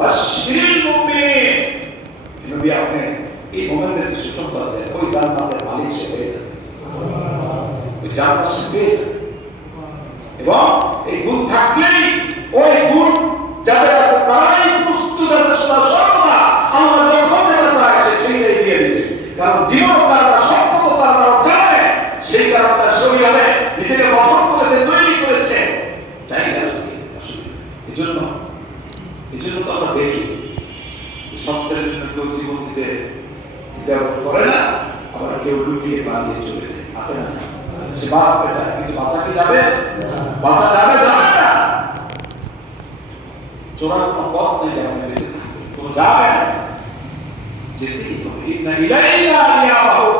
ওয়াশিরিল মুমিনিন, নবী আপনি এই মুমিনদেরকে সুসংবাদ দেন, ওই জান্নাতের মালিক সে হয়ে যাবে, ওই জান্নাত সে পেয়ে যাবে। এবং এই গুণ থাকলেই ওই গুণ যাদের আছে তারাই প্রস্তুত আছে সর্বদা আল্লাহ যখন যেটা চায় সে সেইটাই দিয়ে দিবে। কারণ জীবন তারা সম্পদ তারা জানে, সেই কারণে তার শরীরে নিজেকে গঠন করেছে, তৈরি করেছে, চাই না এই জন্য তো আমরা দেখি সত্যের জন্য কেউ জীবন দিতে করে না, আবার কেউ লুকিয়ে বাঁধিয়ে চলে যায়, আছে না? সে বাঁচতে চায় কিন্তু বাঁচা কি যাবে? বাঁচা যাবে না। চোরার কোনো পথ নেই যেমন বেঁচে থাকবে, কোনো যাবে না, যেতেই হবে। ইন্না ইলাইনা ইয়াবাহুম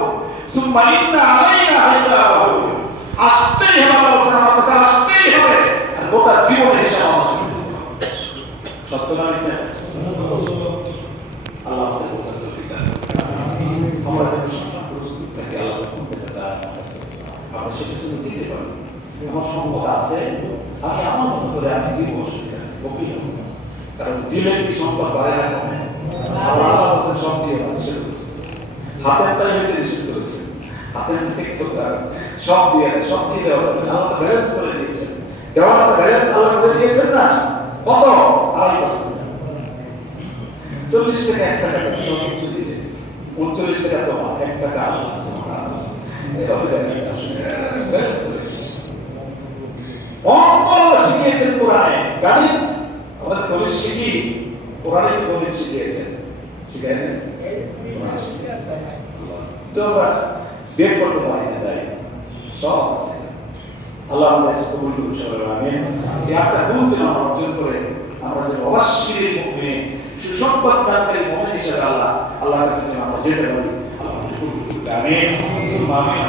সুম্মা ইন্না আলাইনা হিসাবাহুম, আসতেই হবে, আমার কাছে আসতেই হবে, আর গোটা জীবনের হিসাব আমার কাছে দিতে হবে। সত্য না এটা? আল্লাহ আমাদের বোঝার তৌফিক দান করুন। আমরা যেন সবসময় প্রস্তুত থাকি আল্লাহ যখন যেটা চায় আমার কাছে আমরা সেটা জন্য দিতে পারি। আমার সম্পদ আছে, আমি আমার মতো করে আমি দিব, অসুবিধা নেই, কপি হব। কারণ দিলে কি সম্পদ বাড়ে না কমে? আল্লাহ বলছেন সব দিয়ে নিষেধ করেছে, হাতের তাই হইতে নিষেধ করেছে, হাতের থেকে সব দিয়ে সব দিয়ে দেওয়া যাবে না। আল্লাহ ব্যালেন্স করে দিয়েছেন, কেমন একটা ব্যালেন্স আল্লাহ করে দিয়েছেন না? কত? 2.5%। 40 টাকা 1 টাকা সব কিছু দিলে 39 টাকা তোমার, 1 টাকা আল্লাহ শিখিয়েছেন কোরআনে। গণিত আমাদের গণিত শিখি, কোরআনে গণিত শিখিয়েছেন, শিখাই না? তো আমরা বের করতে পারি না, তাই সব আছে। আল্লাহ আমাদের কবুল করুন সবাই, আমিন। এই একটা গুণ যেন আমরা অর্জন করে আমরা যেন অবশ্যই মুমিন, সুসংবাদ দানকারী মুমিন হিসেবে আল্লাহর কাছে আমরা যেতে পারি। আল্লাহ কবুল করুন, আমিন।